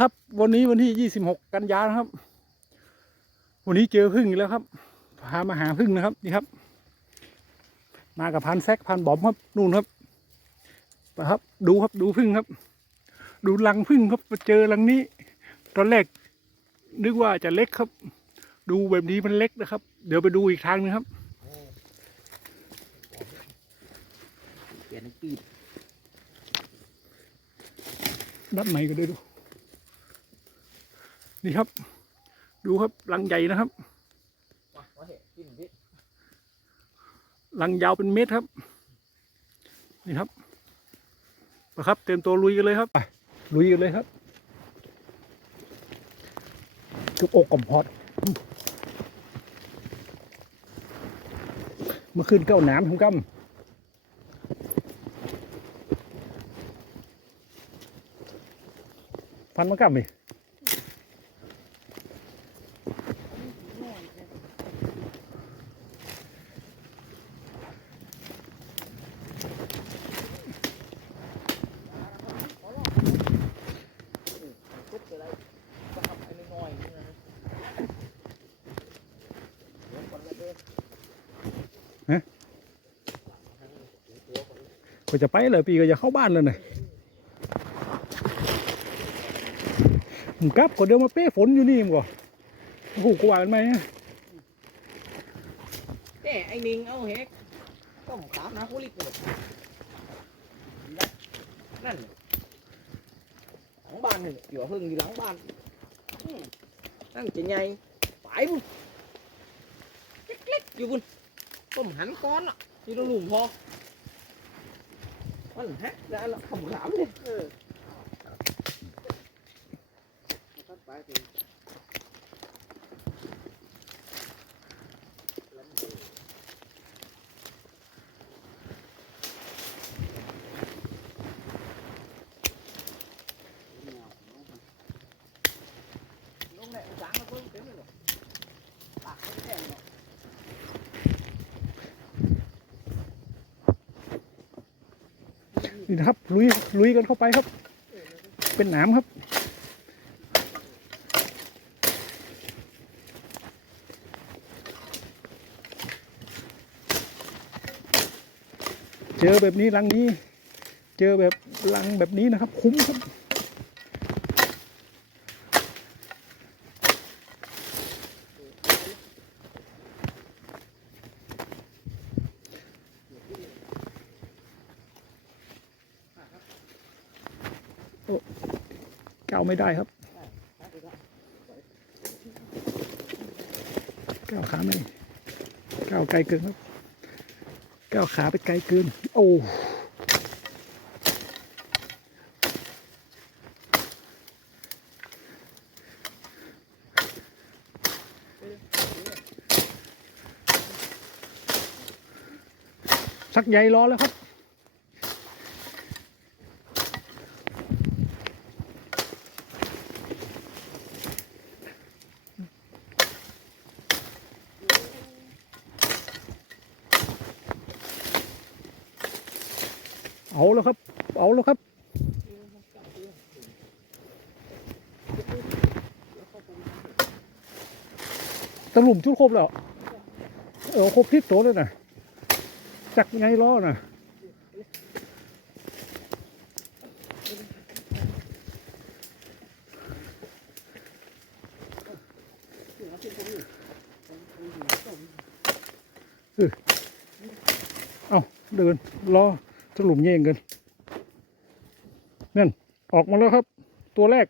ครับ วันนี้วันที่26กันยานะครับ วันนี้เจอพึ่งอีกแล้วครับพามาหาพึ่งนะครับนี่ครับ มากับพันแซกพันบอมครับนู่นครับไปครับ ดูครับดูพึ่งครับ ดูรังพึ่งครับมาเจอรังนี้ ตอนแรกนึกว่าจะเล็กครับ ดูแบบนี้มันเล็กนะครับ เดี๋ยวไปดูอีกทางหนึงครับเปลี่ยนปีดด้านในก็ได้ดู นี่ครับ ดูครับรังใหญ่นะครับวะวะเหตุกินดิลังยาวเป็นเมตรครับ นี่ครับไปครับเตรียมตัวลุยกันเลยครับไปลุยกันเลยครับจุกอกกอมพอดเมื่อคืนเก้าหนามทำกำฟันมากำดิ ทุบอะไรก็ทำอะไอ้น้อยๆนะเดี๋ยวก่อนนะเด้อก็จะไปเลยปีก็จะเข้าบ้านแล้วนะมึงกลับก็เดี๋ยวมาเป้ฝนอยู่นี่มึงก่อนโอ้โหกว่ากันไหมเจ้ไอ้นิงเอาเฮกต้มขามนะคุลิกเลยนั่น นนี่อยู่พึ่งอยู่หลังบ้านอืมนั่นจะใหญ่ไปบุญเล็กๆอยู่บุญต้มหันก้อนอะที่เราหลุมพอมันฮักแล้วเราขำขามเลย นี่นะครับลุยลุยกันเข้าไปครับ เป็นหนามครับ เจอแบบนี้รังนี้ เจอแบบรังแบบนี้นะครับ คุ้มครับ ก้าวไม่ได้ครับก้าวขาไม่ก้าวไกลเกินครับก้าวขาไปไกลเกิน โอ้สักใหญ่รอแล้วครับ เอาแล้วครับ เอาแล้วครับ ตะหลุมชุดครบแล้ว เออครบทิศโตเลยนะจักไงล้อนะเอาเดินรอตะหลุมเย่งกัน นั่น ออกมาแล้วครับ ตัวแรก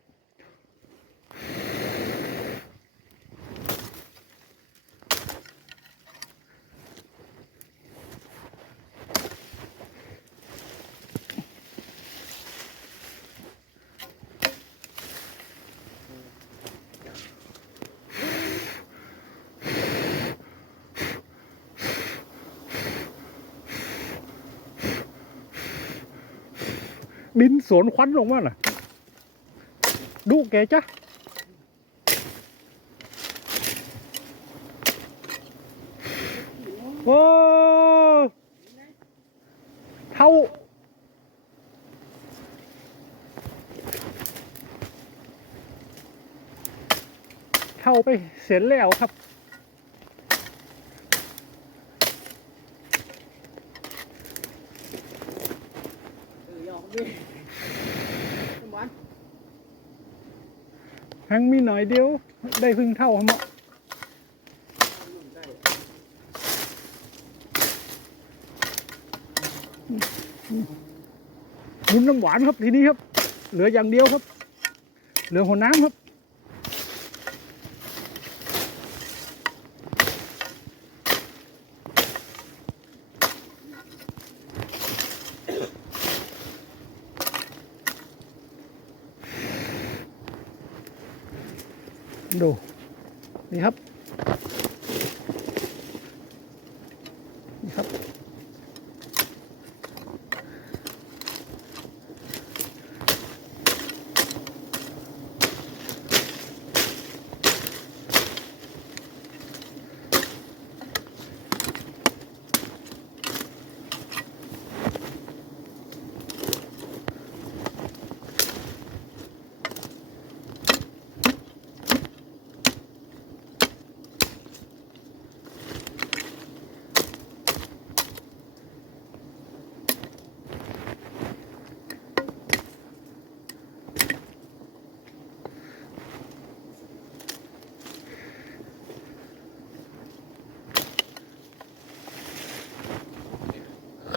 บินสวนควันลงมาน่ะ ดูแกจ้ะโอ้เท่าเข้าไปเสร็จแล้วครับ ทั้งมีหน่อยเดียว ได้พึ่งเท่าเหมาะได้นุ่นน้ำหวานครับทีนี้ครับ เหลืออย่างเดียวครับ เหลือหัวน้ำครับ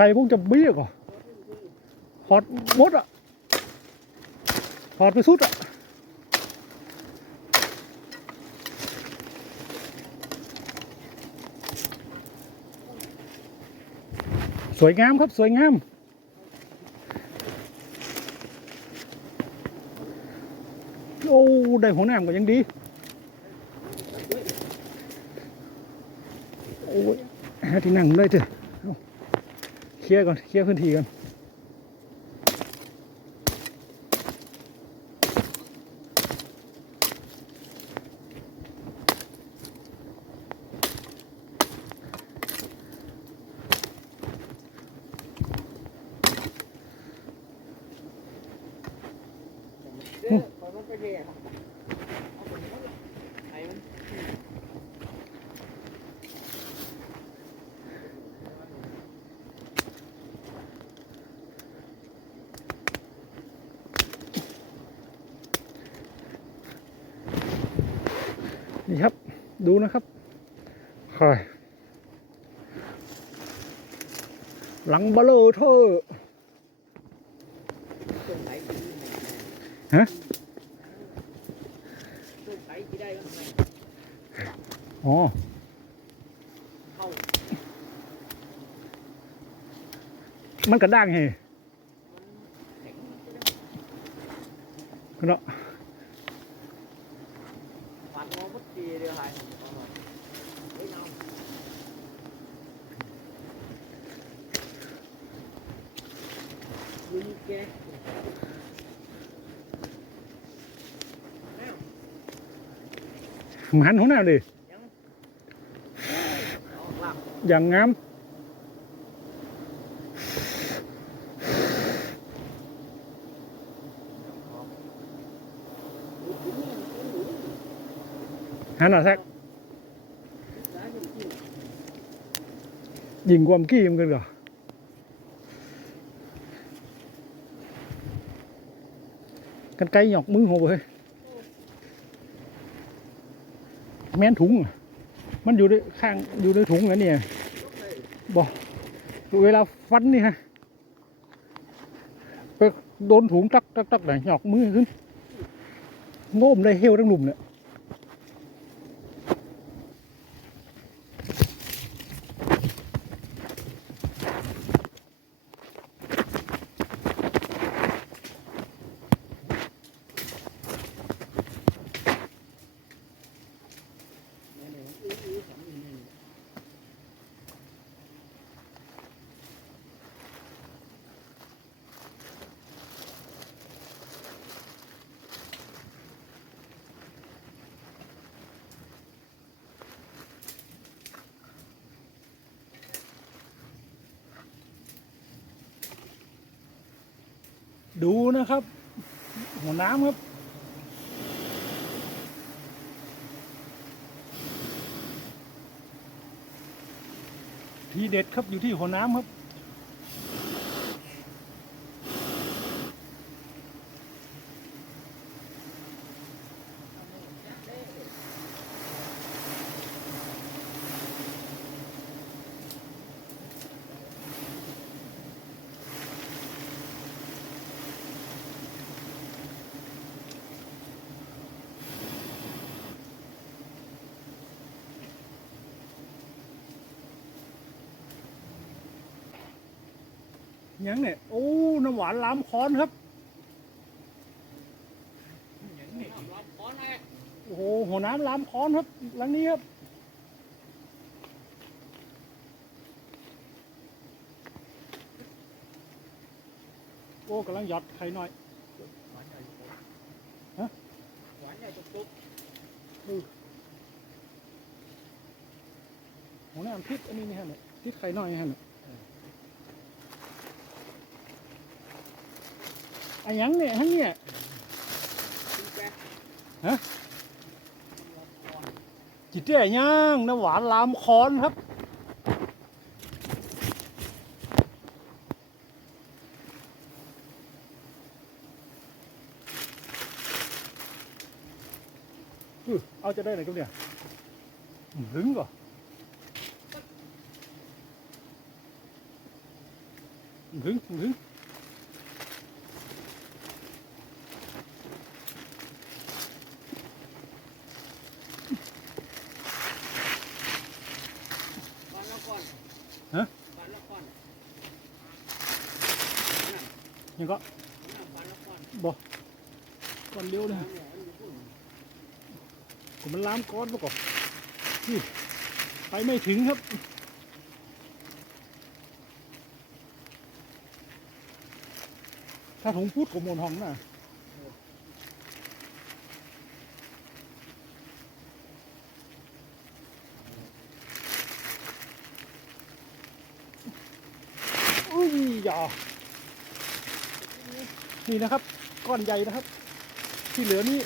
ใครคงจะเบี้ยก่อถอดหมดอะถอดไปสุดอะสวยงามครับสวยงามโอ้ได้หัวหน้ำก็ยังดีโอ้ยหาที่นั่งได้เถอะเค ลียร์ก่อนเคลียร์พื้นที่ก่อน เด้อปล่อยมันไปเย่ครับเอาคนนี้มันไอ้มัน นี่ครับ ดูนะครับค่อยหลังเบลอเธอต้นไผ่ที่นี่ฮะต้นไผ่ที่ได้ก็ทำไมอ๋อเข้ามันกระด้างเฮแข็เนาะ ฟันมองพุทธีเดียวหายเอาหน่อยเฮ้ยเอา ดูนี่แกแล้วมันหัวหน้าดิยังเอาหลังอย่างงามฮะน่ะแซกยิงความกี้มันกันก่อ กันไกลหยอกมือหัวเฮ้ยแม่นถุง มันอยู่ในข้างอยู่ในถุงนะเนี่ยบอกเวลาฟันนี่ฮะไปโดนถุงตักตักตักไหนหยอกมือขึ้นโง่มเลยเฮวทั้งหลุมเนี่ย ดูนะครับ หัวน้ำครับ ทีเด็ดครับอยู่ที่หัวน้ำครับ ยังเนี่ยโอ้น้ำหวานล้ามค้อนครับโอ้โหหัวน้ำล้ามค้อนครับหลังนี้ครับโอ้กำลังหยอดไข่หน่อยฮะหวานใหญ่จุกหัวน้ำพริกอันนี้นี่ฮะเนี่ยพริกไข่หน่อยฮะเนี่ย อันยังเนี่ยฮะเนี่ยๆกินแกจิตเตี้ยย่างน้ำหวานลามคอนครับอื้อเอาจะได้ไหนกันเนี่ยอื้อหึงก่อลึงลึง บ้านละก่อน ฮะ บ้านละก่อน ยังก็บอกก่อนเลี้ยวเลยผมมันล้ามก้อนมาก่อนนี่ไปไม่ถึงครับถ้าถุงพูดกับมนห้องน่ะอุ้ยอย่า นี่นะครับ ก้อนใหญ่นะครับ ที่เหลือนี่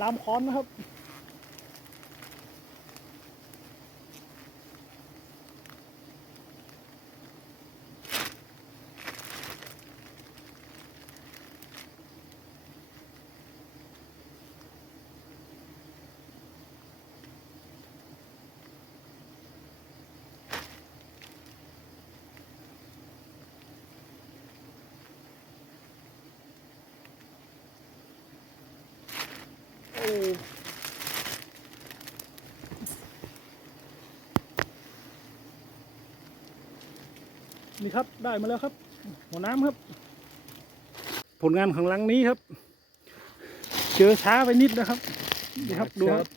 ลามค้อนนะครับ นี่ครับได้มาแล้วครับ หัวน้ำครับ ผลงานของลังนี้ครับ เจอช้าไปนิดนะครับนี่ครับดูครับ